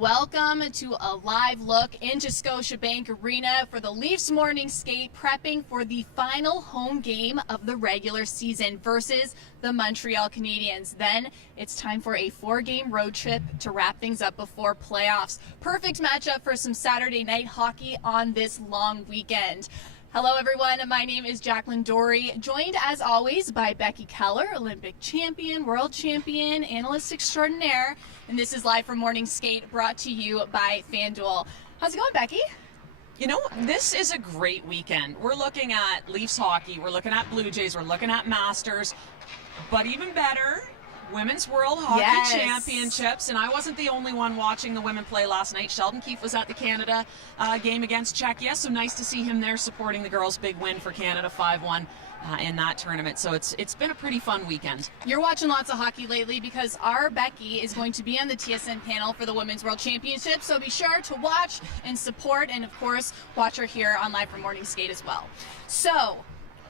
Welcome to a live look into Scotiabank Arena for the Leafs morning skate, prepping for the final home game of the regular season versus the Montreal Canadiens. Then it's time for a 4-game road trip to wrap things up before playoffs. Perfect matchup for some Saturday night hockey on this long weekend. Hello everyone, my name is Jacqueline Doorey, joined as always by Becky Kellar, Olympic champion, world champion, analyst extraordinaire, and this is Live from Morning Skate, brought to you by FanDuel. How's it going, Becky? You know, this is a great weekend. We're looking at Leafs hockey, we're looking at Blue Jays, we're looking at Masters, but even better, Women's World Hockey Championships, and I wasn't the only one watching the women play last night. Sheldon Keefe was at the Canada game against Czechia, so nice to see him there supporting the girls' big win for Canada 5-1 in that tournament. So it's been a pretty fun weekend. You're watching lots of hockey lately because our Becky is going to be on the TSN panel for the Women's World Championship, so be sure to watch and support, and of course watch her here on Live from Morning Skate as well. So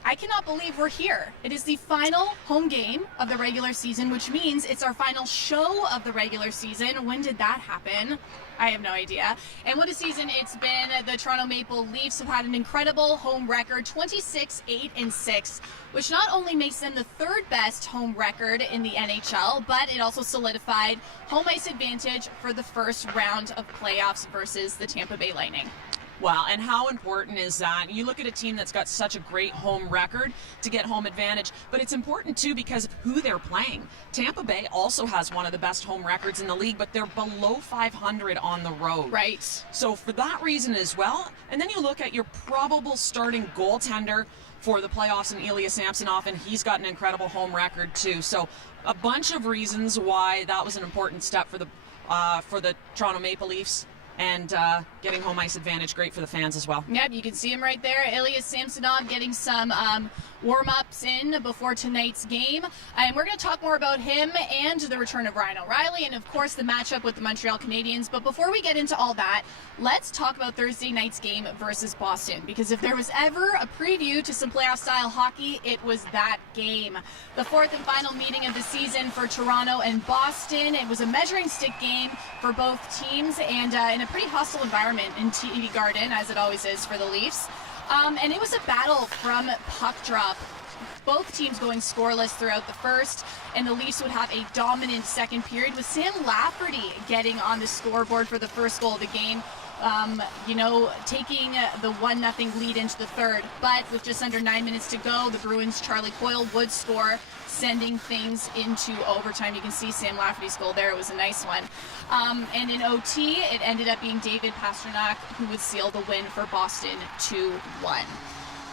I cannot believe we're here. It is the final home game of the regular season, which means it's our final show of the regular season. When did that happen? I have no idea. And what a season it's been. The Toronto Maple Leafs have had an incredible home record, 26-8-6, which not only makes them the third best home record in the NHL, but it also solidified home ice advantage for the first round of playoffs versus the Tampa Bay Lightning. Wow, and how important is that? You look at a team that's got such a great home record to get home advantage, but it's important too because of who they're playing. Tampa Bay also has one of the best home records in the league, but they're below 500 on the road. Right. So for that reason as well, and then you look at your probable starting goaltender for the playoffs in Ilya Samsonov, and he's got an incredible home record too. So a bunch of reasons why that was an important step for the Toronto Maple Leafs. And getting home ice advantage, great for the fans as well. Yep, you can see him right there. Ilya Samsonov getting some warm-ups in before tonight's game. And we're going to talk more about him and the return of Ryan O'Reilly and, of course, the matchup with the Montreal Canadiens. But before we get into all that, let's talk about Thursday night's game versus Boston. Because if there was ever a preview to some playoff-style hockey, it was that game. The fourth and final meeting of the season for Toronto and Boston. It was a measuring stick game for both teams, and in a pretty hostile environment in TD Garden, as it always is for the Leafs. And it was a battle from puck drop. Both teams going scoreless throughout the first, and the Leafs would have a dominant second period with Sam Lafferty getting on the scoreboard for the first goal of the game. Taking the 1-0 lead into the third. But with just under 9 minutes to go, the Bruins' Charlie Coyle would score, sending things into overtime. You can see Sam Lafferty's goal there. It was a nice one. And in OT, it ended up being David Pastrnak who would seal the win for Boston 2-1.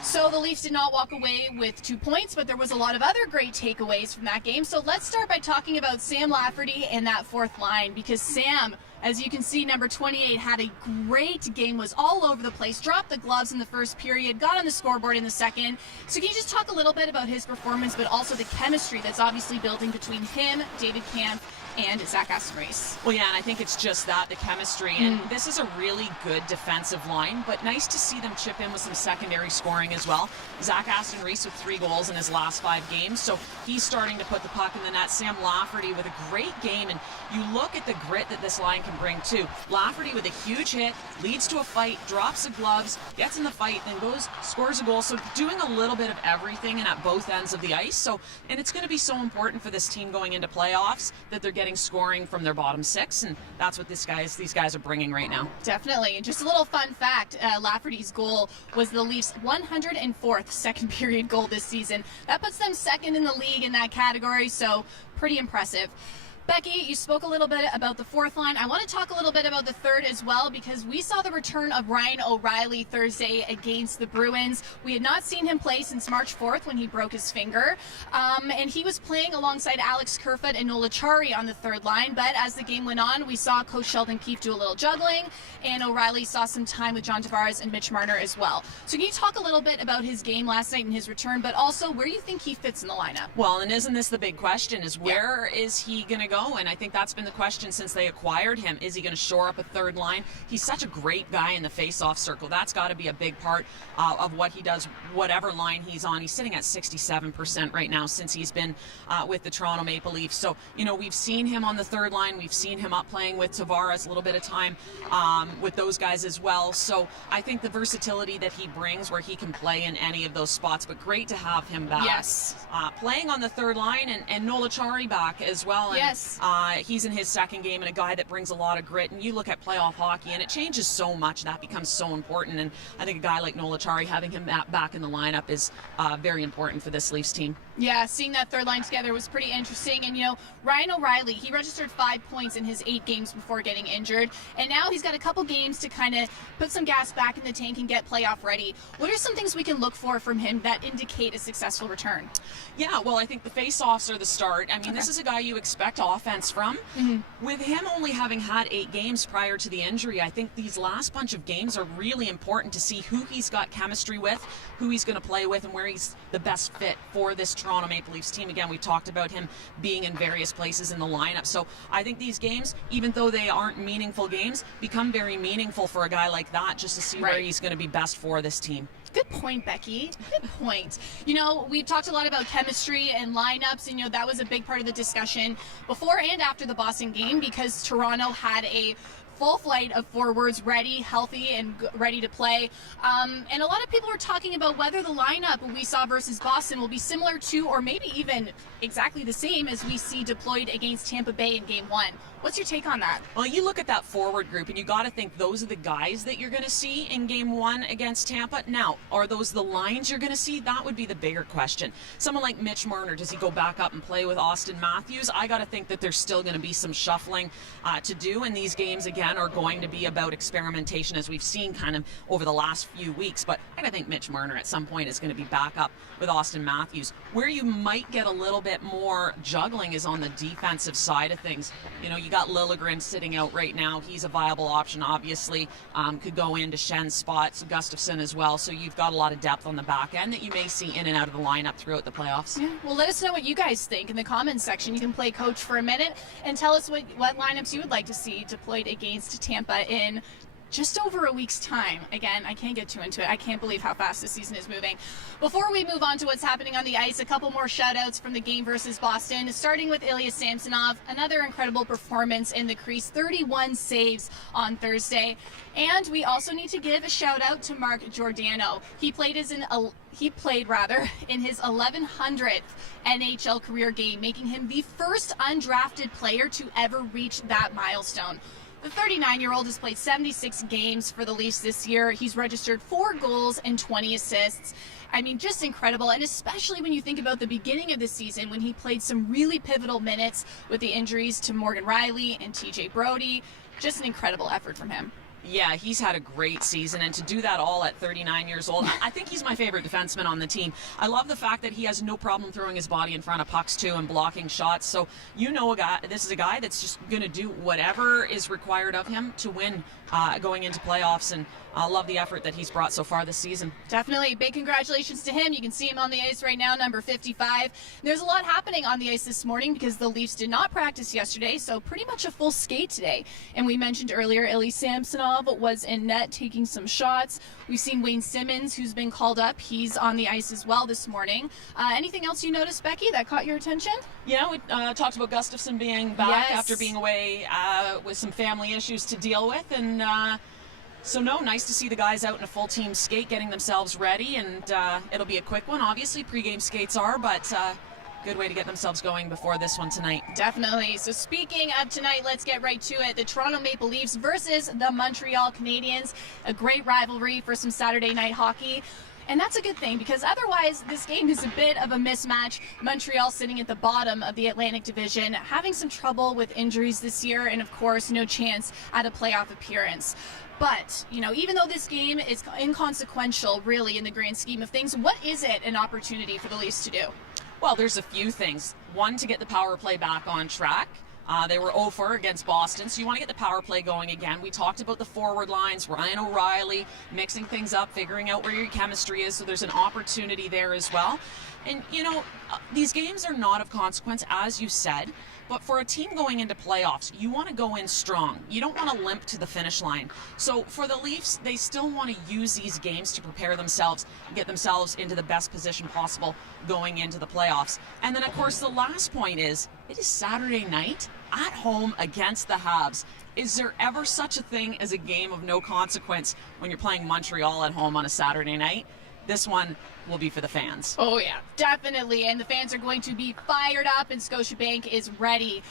So the Leafs did not walk away with 2 points, but there was a lot of other great takeaways from that game. So let's start by talking about Sam Lafferty and that fourth line, because Sam, as you can see, number 28, had a great game, was all over the place, dropped the gloves in the first period, got on the scoreboard in the second. So can you just talk a little bit about his performance, but also the chemistry that's obviously building between him, David Kampf, and Zach Aston-Reese? Well, yeah, and I think it's just that, the chemistry. And this is a really good defensive line, but nice to see them chip in with some secondary scoring as well. Zach Aston-Reese with 3 goals in his last 5 games, so he's starting to put the puck in the net. Sam Lafferty with a great game, and you look at the grit that this line can bring too. Lafferty with a huge hit, leads to a fight, drops the gloves, gets in the fight, then goes, scores a goal. So doing a little bit of everything and at both ends of the ice. And it's going to be so important for this team going into playoffs that they're getting scoring from their bottom 6, and that's what these guys are bringing right now. Definitely. And just a little fun fact, Lafferty's goal was the Leafs' 104th second period goal this season. That puts them second in the league in that category, so pretty impressive. Becky, you spoke a little bit about the fourth line. I want to talk a little bit about the third as well, because we saw the return of Ryan O'Reilly Thursday against the Bruins. We had not seen him play since March 4th when he broke his finger. And he was playing alongside Alex Kerfoot and Nola Chari on the third line. But as the game went on, we saw Coach Sheldon Keefe do a little juggling, and O'Reilly saw some time with John Tavares and Mitch Marner as well. So can you talk a little bit about his game last night and his return, but also where you think he fits in the lineup? Well, and isn't this the big question, is where is he going to go go, and I think that's been the question since they acquired him. Is he going to shore up a third line? He's such a great guy in the face-off circle. That's got to be a big part of what he does, whatever line he's on. He's sitting at 67% right now since he's been with the Toronto Maple Leafs. So, we've seen him on the third line. We've seen him up playing with Tavares a little bit of time with those guys as well. So I think the versatility that he brings where he can play in any of those spots, but great to have him back. Yes. Playing on the third line, and Nola Chari back as well. And, yes. He's in his second game, and a guy that brings a lot of grit. And you look at playoff hockey, and it changes so much. That becomes so important. And I think a guy like Nola Chari, having him back in the lineup is very important for this Leafs team. Yeah, seeing that third line together was pretty interesting. And, Ryan O'Reilly, he registered 5 points in his 8 games before getting injured. And now he's got a couple games to kind of put some gas back in the tank and get playoff ready. What are some things we can look for from him that indicate a successful return? Yeah, well, I think the face-offs are the start. I mean, This is a guy you expect offense from. Mm-hmm. With him only having had 8 games prior to the injury, I think these last bunch of games are really important to see who he's got chemistry with, who he's going to play with, and where he's the best fit for this Toronto Maple Leafs team. Again, we talked about him being in various places in the lineup. So I think these games, even though they aren't meaningful games, become very meaningful for a guy like that, just to see where he's going to be best for this team. Good point, Becky. Good point. We've talked a lot about chemistry and lineups, and that was a big part of the discussion before and after the Boston game, because Toronto had a full flight of forwards ready, healthy, and ready to play. And a lot of people were talking about whether the lineup we saw versus Boston will be similar to, or maybe even exactly the same as we see deployed against Tampa Bay in Game 1. What's your take on that? Well, you look at that forward group, and you got to think those are the guys that you're going to see in Game 1 against Tampa. Now, are those the lines you're going to see? That would be the bigger question. Someone like Mitch Marner, does he go back up and play with Austin Matthews? I got to think that there's still going to be some shuffling to do, and these games, again, are going to be about experimentation, as we've seen kind of over the last few weeks. But I gotta think Mitch Marner at some point is going to be back up with Austin Matthews. Where you might get a little bit more juggling is on the defensive side of things. You got Liljegren sitting out right now. He's a viable option, obviously. Could go into Schen's spots, Gustafsson as well. So you've got a lot of depth on the back end that you may see in and out of the lineup throughout the playoffs. Yeah. Well, let us know what you guys think in the comments section. You can play coach for a minute and tell us what lineups you would like to see deployed against Tampa in just over a week's time. Again, I can't get too into it. I can't believe how fast this season is moving. Before we move on to what's happening on the ice, a couple more shout-outs from the game versus Boston, starting with Ilya Samsonov. Another incredible performance in the crease, 31 saves on Thursday. And we also need to give a shout-out to Mark Giordano. He played in his 1100th NHL career game, making him the first undrafted player to ever reach that milestone. The 39-year-old has played 76 games for the Leafs this year. He's registered 4 goals and 20 assists. I mean, just incredible. And especially when you think about the beginning of the season, when he played some really pivotal minutes with the injuries to Morgan Rielly and TJ Brodie. Just an incredible effort from him. Yeah, he's had a great season, and to do that all at 39 years old, I think he's my favorite defenseman on the team. I love the fact that he has no problem throwing his body in front of pucks, too, and blocking shots. So, this is a guy that's just going to do whatever is required of him to win going into playoffs, and I love the effort that he's brought so far this season. Definitely. Big congratulations to him. You can see him on the ice right now, number 55. There's a lot happening on the ice this morning because the Leafs did not practice yesterday, so pretty much a full skate today. And we mentioned earlier, Ilya Samsonov was in net taking some shots. We've seen Wayne Simmons, who's been called up. He's on the ice as well this morning. Anything else you noticed, Becky, that caught your attention? Yeah, we talked about Gustafsson being back after being away with some family issues to deal with, and so nice to see the guys out in a full team skate getting themselves ready, and it'll be a quick one. Obviously, pregame skates are, but good way to get themselves going before this one tonight. Definitely. So speaking of tonight, let's get right to it. The Toronto Maple Leafs versus the Montreal Canadiens. A great rivalry for some Saturday night hockey. And that's a good thing, because otherwise this game is a bit of a mismatch. Montreal sitting at the bottom of the Atlantic Division, having some trouble with injuries this year, and of course no chance at a playoff appearance. But, even though this game is inconsequential really in the grand scheme of things, what is it an opportunity for the Leafs to do? Well, there's a few things. One, to get the power play back on track. They were 0-4 against Boston, so you want to get the power play going again. We talked about the forward lines, Ryan O'Reilly, mixing things up, figuring out where your chemistry is, so there's an opportunity there as well. And, these games are not of consequence, as you said, But for a team going into playoffs, you want to go in strong. You don't want to limp to the finish line. So for the Leafs, they still want to use these games to prepare themselves and get themselves into the best position possible going into the playoffs. And then, of course, the last point is, it is Saturday night at home against the Habs. Is there ever such a thing as a game of no consequence when you're playing Montreal at home on a Saturday night? This one will be for the fans. Oh, yeah, definitely. And the fans are going to be fired up, and Scotiabank is ready.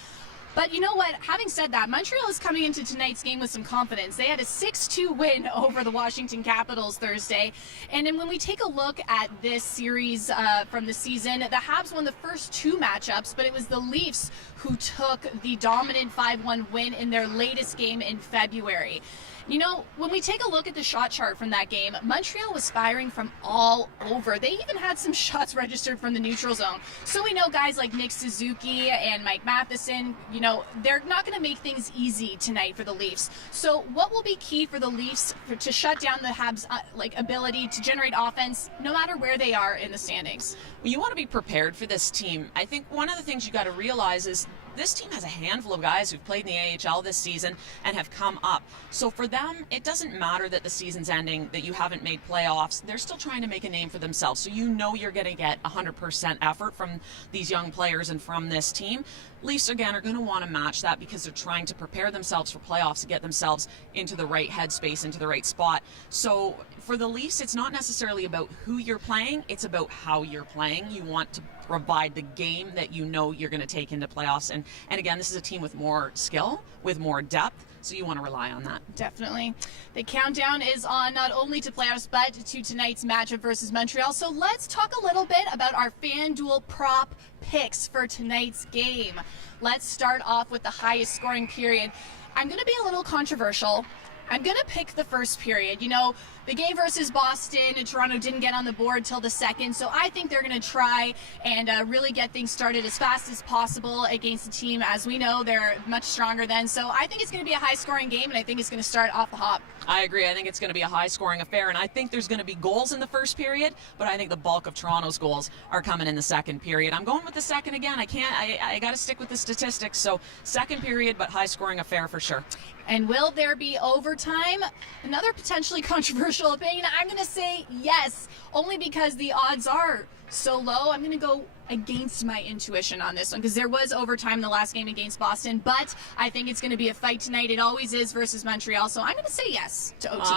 But you know what? Having said that, Montreal is coming into tonight's game with some confidence. They had a 6-2 win over the Washington Capitals Thursday. And then when we take a look at this series from the season, the Habs won the first 2 matchups, but it was the Leafs who took the dominant 5-1 win in their latest game in February. You know, when we take a look at the shot chart from that game, Montreal was firing from all over. They even had some shots registered from the neutral zone. So we know guys like Nick Suzuki and Mike Matheson, you know, they're not going to make things easy tonight for the Leafs. So what will be key for the Leafs to shut down the Habs' ability to generate offense no matter where they are in the standings? Well, you want to be prepared for this team. I think one of the things you got to realize is this team has a handful of guys who've played in the AHL this season and have come up. So for them, it doesn't matter that the season's ending, that you haven't made playoffs. They're still trying to make a name for themselves. So you know you're going to get 100% effort from these young players and from this team. Leafs, again, are going to want to match that because they're trying to prepare themselves for playoffs to get themselves into the right headspace, into the right spot. So for the Leafs, it's not necessarily about who you're playing, it's about how you're playing. You want to provide the game that you know you're going to take into playoffs. And again, this is a team with more skill, with more depth, so you want to rely on that. Definitely. The countdown is on not only to playoffs, but to tonight's matchup versus Montreal. So let's talk a little bit about our FanDuel prop picks for tonight's game. Let's start off with the highest scoring period. I'm going to be a little controversial. I'm going to pick the first period. You know, the game versus Boston and Toronto didn't get on the board till the second, so I think they're going to try and really get things started as fast as possible against a team, as we know, they're much stronger than. So I think it's going to be a high-scoring game, and I think it's going to start off the hop. I agree. I think it's going to be a high-scoring affair, and I think there's going to be goals in the first period, but I think the bulk of Toronto's goals are coming in the second period. I'm going with the second again. I got to stick with the statistics, so second period, but high-scoring affair for sure. And will there be overtime? Another potentially controversial opinion. I'm going to say yes, only because the odds are so low. I'm going to go against my intuition on this one because there was overtime in the last game against Boston, but I think it's going to be a fight tonight. It always is versus Montreal, so I'm going to say yes to OT.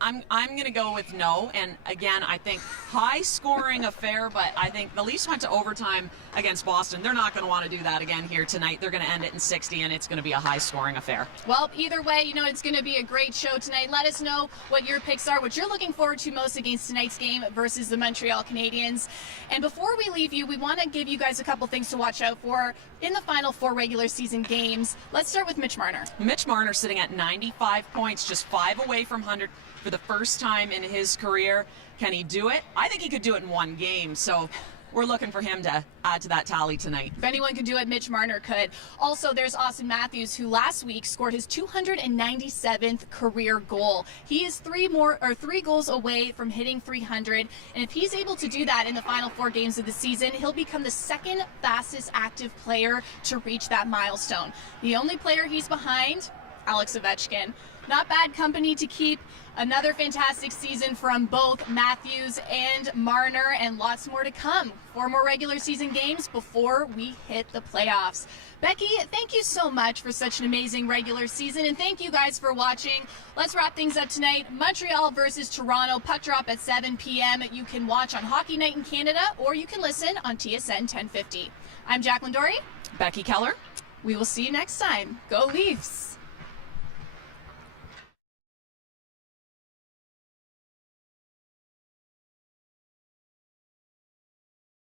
I'm going to go with no, and again, I think high-scoring affair, but I think the Leafs went to overtime against Boston. They're not going to want to do that again here tonight. They're going to end it in 60, and it's going to be a high-scoring affair. Well, either way, you know, it's going to be a great show tonight. Let us know what your picks are, what you're looking forward to most against tonight's game versus the Montreal Canadiens. And before we leave you, we want to give you guys a couple things to watch out for in the final 4 regular season games. Let's start with Mitch Marner. Mitch Marner sitting at 95 points, just 5 away from 100 for the first time in his career. Can he do it? I think he could do it in one game, so we're looking for him to add to that tally tonight. If anyone could do it, Mitch Marner could. Also, there's Austin Matthews, who last week scored his 297th career goal. He is 3 goals away from hitting 300, and if he's able to do that in the final 4 games of the season, he'll become the second fastest active player to reach that milestone. The only player he's behind, Alex Ovechkin. Not bad company to keep. Another fantastic season from both Matthews and Marner, and lots more to come. 4 more regular season games before we hit the playoffs. Becky, thank you so much for such an amazing regular season, and thank you guys for watching. Let's wrap things up tonight. Montreal versus Toronto, puck drop at 7 p.m. You can watch on Hockey Night in Canada, or you can listen on TSN 1050. I'm Jacqueline Doorey. Becky Kellar. We will see you next time. Go Leafs!